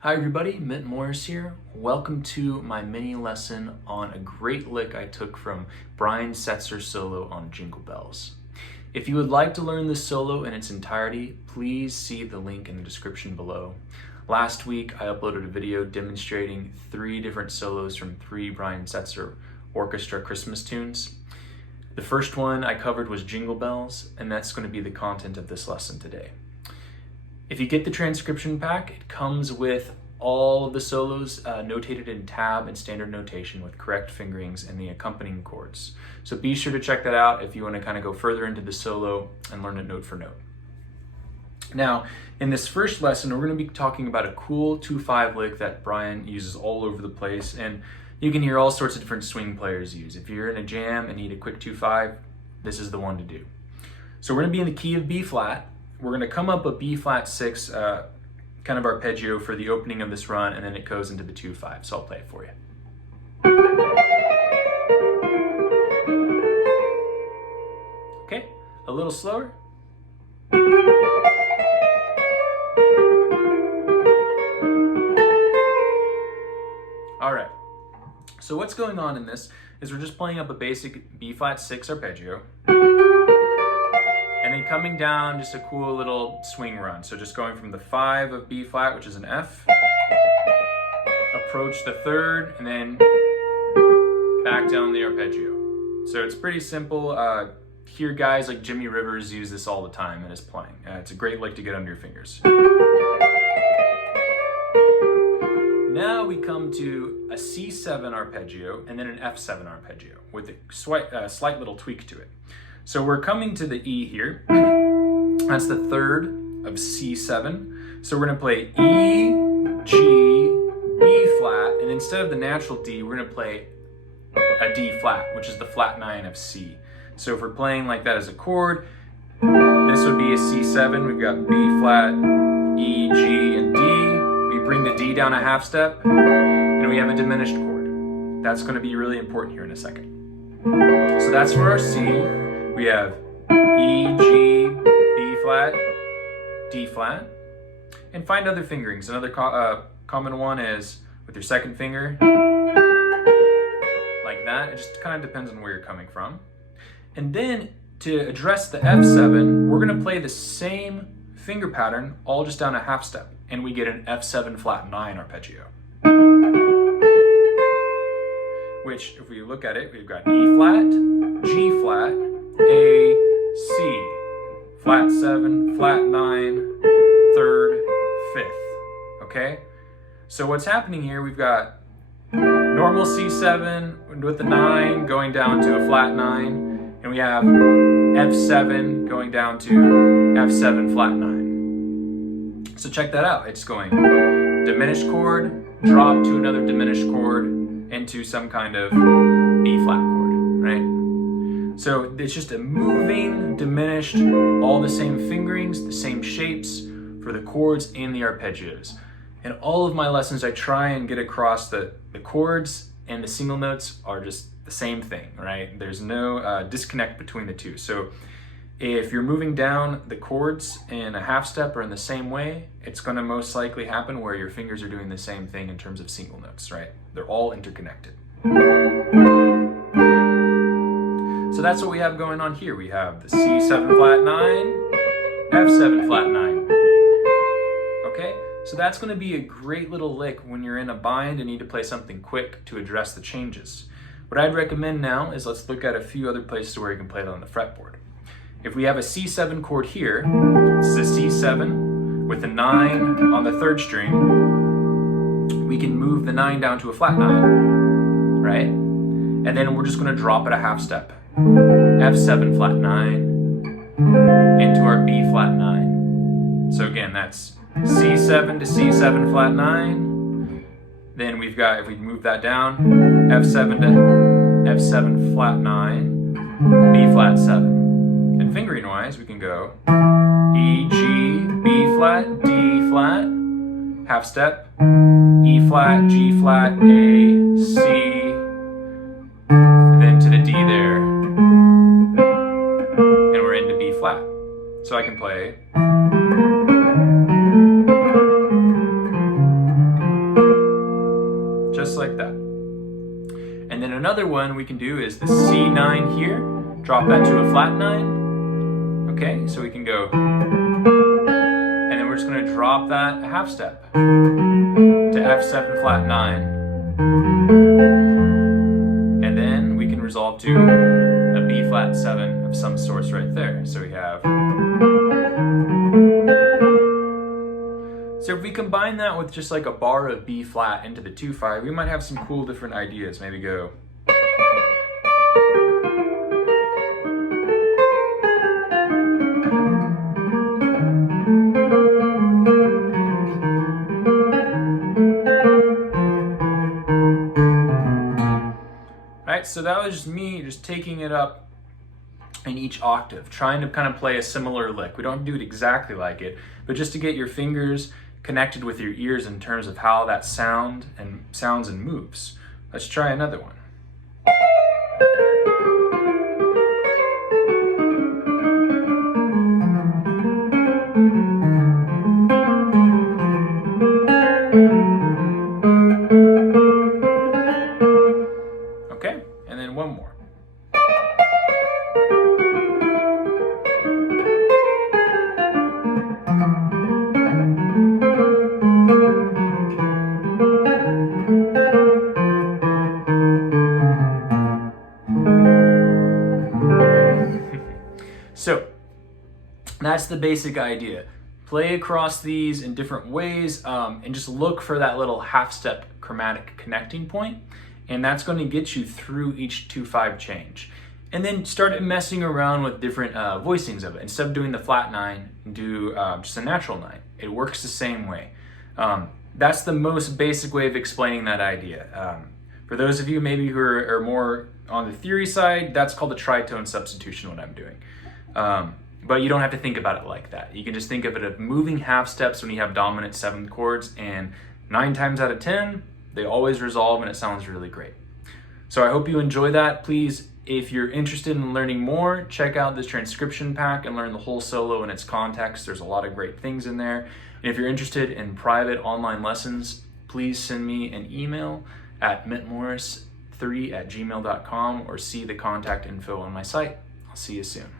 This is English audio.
Hi everybody, Ment here. Welcome to my mini lesson on a great lick I took from Brian Setzer solo on Jingle Bells. If you would like to learn this solo in its entirety, please see the link in the description below. Last week I uploaded a video demonstrating 3 different solos from 3 Brian Setzer orchestra Christmas tunes. The first one I covered was Jingle Bells, and that's going to be the content of this lesson today. If you get the transcription pack, it comes with all of the solos notated in tab and standard notation with correct fingerings and the accompanying chords. So be sure to check that out if you want to kind of go further into the solo and learn it note for note. Now, in this first lesson, we're going to be talking about a cool 2/5 lick that Brian uses all over the place, and you can hear all sorts of different swing players use. If you're in a jam and need a quick 2/5, this is the one to do. So we're going to be in the key of B flat. We're going to come up a B flat 6 kind of arpeggio for the opening of this run, and then it goes into the 2/5. So I'll play it for you. Okay, a little slower. All right, so what's going on in this is we're just playing up a basic B flat 6 arpeggio, and then coming down just a cool little swing run. So just going from the 5 of B flat, which is an F, approach the 3rd, and then back down the arpeggio. So it's pretty simple. Hear guys like Jimmy Rivers use this all the time in his playing. It's a great lick to get under your fingers. Now we come to a C7 arpeggio and then an F7 arpeggio with a slight little tweak to it. So we're coming to the E here. That's the 3rd of C7. So we're going to play E, G, B flat, and instead of the natural D, we're going to play a D flat, which is the flat 9 of C. So if we're playing like that as a chord, this would be a C7. We've got B flat, E, G, and D. We bring the D down a half step, and we have a diminished chord. That's going to be really important here in a second. So that's for our C. We have E, G, B flat, D flat, and find other fingerings. Another common one is with your second finger, like that. It just kind of depends on where you're coming from. And then to address the F7, we're going to play the same finger pattern, all just down a half step, and we get an F7 flat 9 arpeggio. Which, if we look at it, we've got E flat, G flat, A, C, flat 7, flat 9, 3rd, 5th, okay? So what's happening here, we've got normal C7 with the 9 going down to a flat 9, and we have F7 going down to F7 flat 9. So check that out. It's going diminished chord, drop to another diminished chord, into some kind of B flat chord, right? So it's just a moving, diminished, all the same fingerings, the same shapes for the chords and the arpeggios. In all of my lessons, I try and get across the chords and the single notes are just the same thing, right? There's no disconnect between the two. So if you're moving down the chords in a half step or in the same way, it's going to most likely happen where your fingers are doing the same thing in terms of single notes, right? They're all interconnected. So that's what we have going on here. We have the C7 flat 9, F7 flat 9. Okay, so that's going to be a great little lick when you're in a bind and need to play something quick to address the changes. What I'd recommend now is let's look at a few other places where you can play it on the fretboard. If we have a C7 chord here, this is a C7 with a 9 on the 3rd string, we can move the 9 down to a flat 9, right? And then we're just going to drop it a half step. F7 flat 9 into our B flat 9. So again, that's C7 to C7 flat 9. Then we've got, if we move that down, F7 to F7 flat 9, B flat 7. And fingering wise, we can go E, G, B flat, D flat, half step, E flat, G flat, A, C, then to the D there, and we're into B flat. So I can play another one we can do is the C9 here, drop that to a flat 9. Okay, so we can go, and then we're just going to drop that a half step to F7 flat 9. And then we can resolve to a B flat 7 of some source right there. So we have. So if we combine that with just like a bar of B flat into the 2/5, we might have some cool different ideas. Maybe go. Right, so that was just me just taking it up in each octave, trying to kind of play a similar lick. We don't have to do it exactly like it, but just to get your fingers connected with your ears in terms of how that sounds and moves. Let's try another one. Okay, and then one more. So that's the basic idea. Play across these in different ways and just look for that little half step chromatic connecting point, and that's going to get you through each 2/5 change. And then start messing around with different voicings of it. Instead of doing the flat 9, do just a natural 9. It works the same way. That's the most basic way of explaining that idea. For those of you maybe who are more on the theory side, that's called a tritone substitution, what I'm doing. But you don't have to think about it like that. You can just think of it as moving half steps when you have dominant 7th chords, and 9 times out of 10, they always resolve and it sounds really great. So I hope you enjoy that. Please, if you're interested in learning more, check out this transcription pack and learn the whole solo in its context. There's a lot of great things in there. And if you're interested in private online lessons, please send me an email at mentmorris3@gmail.com or see the contact info on my site. I'll see you soon.